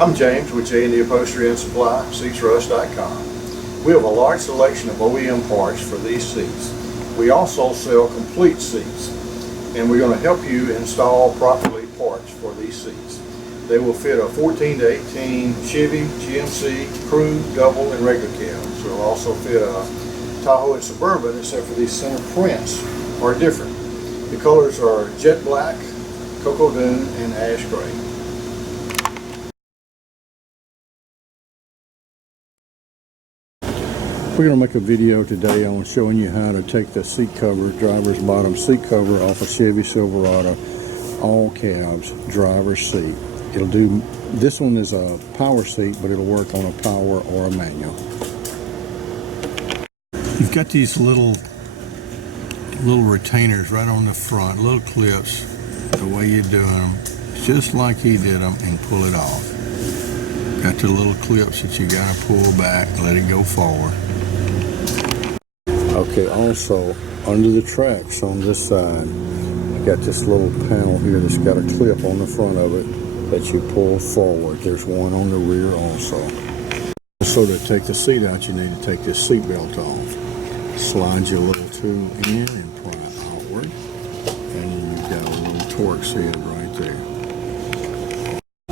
I'm James with J&D Upholstery and Supply, SeatsRus.com. We have a large selection of OEM parts for these seats. We also sell complete seats, and we're going to help you install properly parts for these seats. They will fit a 14 to 18 Chevy, GMC, Crew, double, and regular cabs. They'll also fit a Tahoe and Suburban, except for these center prints are different. The colors are jet black, cocoa dune, and ash gray. We're going to make a video today on showing you how to take the seat cover, driver's bottom seat cover off a Chevy Silverado, all cabs, driver's seat. It'll do, this one is a power seat, but it'll work on a power or a manual. You've got these little retainers right on the front, little clips, the way you're doing them, just like he did them, and pull it off. Got the little clips that you gotta pull back, let it go forward. Okay, also under the tracks on this side, you got this little panel here that's got a clip on the front of it that you pull forward. There's one on the rear also. So to take the seat out, you need to take this seat belt off. Slide your little tool in and pry outward, and you've got a little Torx head right there.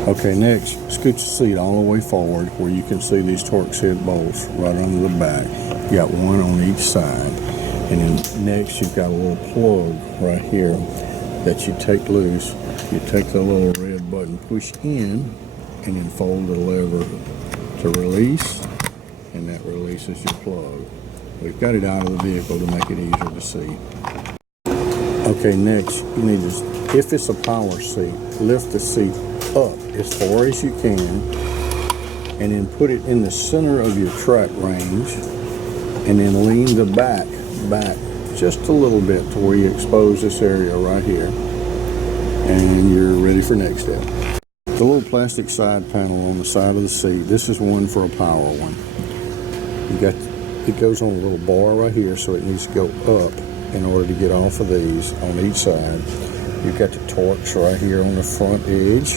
Okay, next, scoot the seat all the way forward where you can see these Torx head bolts right under the back. You got one on each side, and then next you've got a little plug right here that you take loose. You take the little red button, push in, and then fold the lever to release, and that releases your plug. We've got it out of the vehicle to make it easier to see. Okay, next you need to, if it's a power seat, lift the seat up as far as you can, and then put it in the center of your track range, and then lean the back just a little bit to where you expose this area right here, and you're ready for next step. The little plastic side panel on the side of the seat, this is one for a power one. You got, it goes on a little bar right here, so it needs to go up in order to get off of these on each side. You've got the Torx right here on the front edge,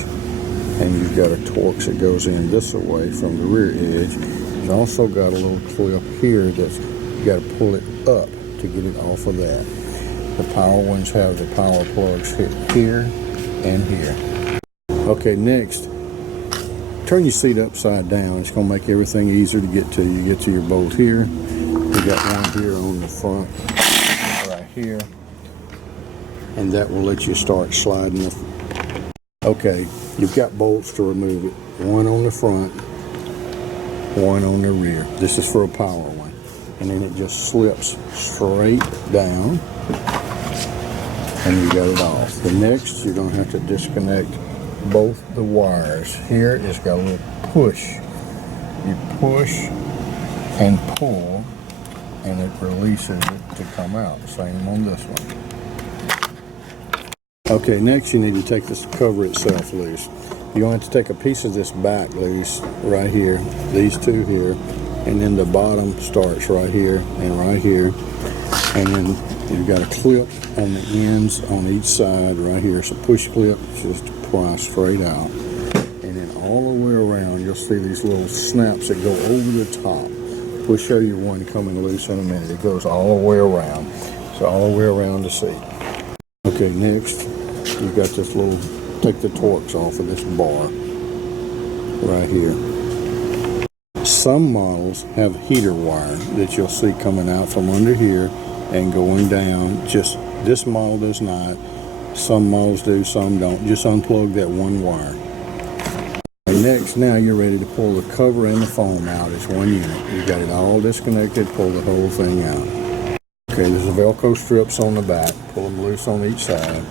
and you've got a Torx that goes in this way from the rear edge. It's also got a little clip here that you got to pull it up to get it off of that. The power ones have the power plugs hit here and here. Okay, next, turn your seat upside down. It's going to make everything easier to get to. You get to your bolt here. You got one here on the front, right here, and that will let you start sliding the. Okay, you've got bolts to remove it. One on the front, one on the rear. This is for a power one. And then it just slips straight down, and you got it off. The next, you're going to have to disconnect both the wires. Here it's got a little push. You push and pull, and it releases it to come out. Same on this one. Okay, next you need to take this cover itself loose. You're going to have to take a piece of this back loose right here, these two here, and then the bottom starts right here and right here, and then you've got a clip on the ends on each side right here. It's a push clip, just pry straight out, and then all the way around you'll see these little snaps that go over the top. We'll show you one coming loose in a minute. It goes all the way around, so all the way around the seat. Okay, next you've got this little, take the Torx off of this bar right here. Some models have heater wire that you'll see coming out from under here and going down. Just this model does not. Some models do, some don't. Just unplug that one wire. And next, now you're ready to pull the cover and the foam out as one unit. You got it all disconnected, pull the whole thing out. Okay, there's the Velcro strips on the back. Pull them loose on each side.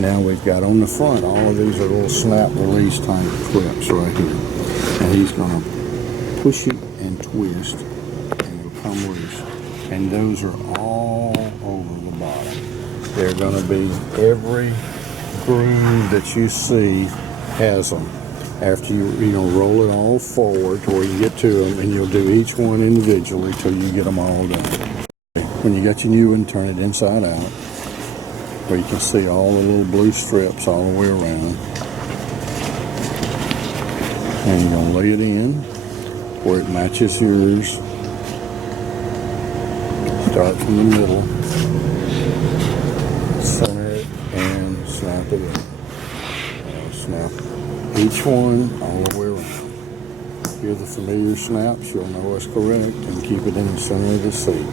Now we've got on the front, all of these are little snap release type clips right here. And he's going to push it and twist, and it'll come loose. And those are all over the bottom. They're going to be, every groove that you see has them. After you roll it all forward to where you get to them, and you'll do each one individually till you get them all done. When you got your new one, turn it inside out, where you can see all the little blue strips all the way around. And you're going to lay it in where it matches yours. Start from the middle, center it, and snap it in. Snap each one all the way around. Hear the familiar snaps, you'll know it's correct, and keep it in the center of the seat.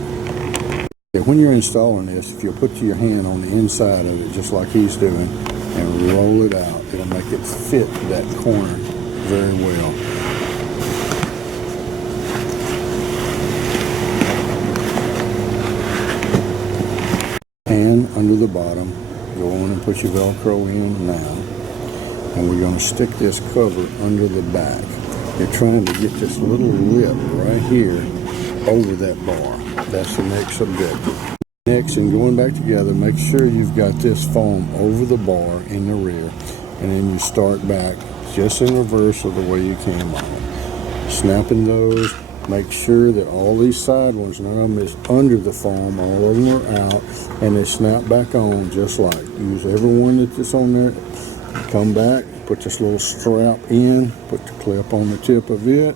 Okay, when you're installing this, if you'll put your hand on the inside of it, just like he's doing, and roll it out, it'll make it fit that corner very well. And under the bottom, go on and put your Velcro in now. And we're going to stick this cover under the back. You're trying to get this little lip right here over that bar. That's the next objective. Next, in going back together, make sure you've got this foam over the bar in the rear. And then you start back just in reverse of the way you came on. Snapping those. Make sure that all these side ones, none of them is under the foam, all of them are out, and they snap back on just like. Use every one that's on there. Come back, put this little strap in, put the clip on the tip of it.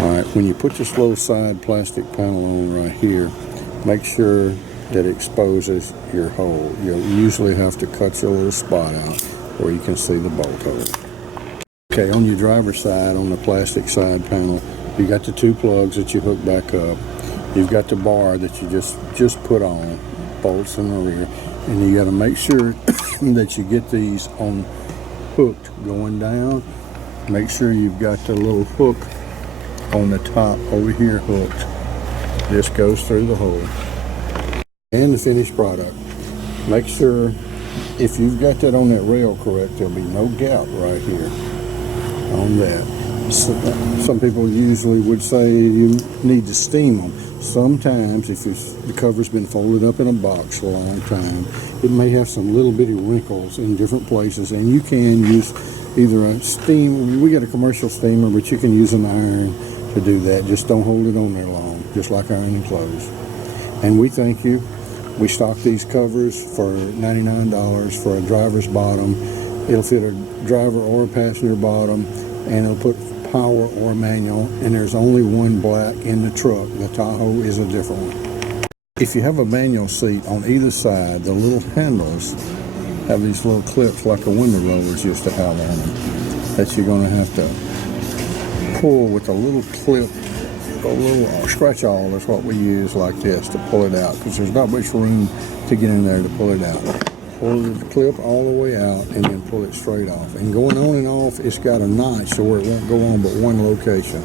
Alright, when you put this little side plastic panel on right here, make sure that it exposes your hole. You'll usually have to cut your little spot out where you can see the bolt hole. Okay, on your driver's side, on the plastic side panel, you got the two plugs that you hook back up. You've got the bar that you just put on, bolts in the rear, and you got to make sure that you get these on hooked going down. Make sure you've got the little hook on the top over here hooked. This goes through the hole. And the finished product. Make sure if you've got that on that rail correct, there'll be no gap right here on that. Some people usually would say you need to steam them. Sometimes if the cover's been folded up in a box for a long time, it may have some little bitty wrinkles in different places, and you can use either a steam, we got a commercial steamer, but you can use an iron to do that. Just don't hold it on there long, just like ironing clothes. And we thank you. We stock these covers for $99 for a driver's bottom. It'll fit a driver or a passenger bottom, and it'll put power or manual, and there's only one black in the truck. The Tahoe is a different one. If you have a manual seat on either side, the little handles have these little clips like the window rollers used to have on them that you're going to have to pull with a little clip. A little scratch awl is what we use like this to pull it out, because there's not much room to get in there to pull it out. Pull the clip all the way out and then pull it straight off. And going on and off, it's got a notch so where it won't go on but one location.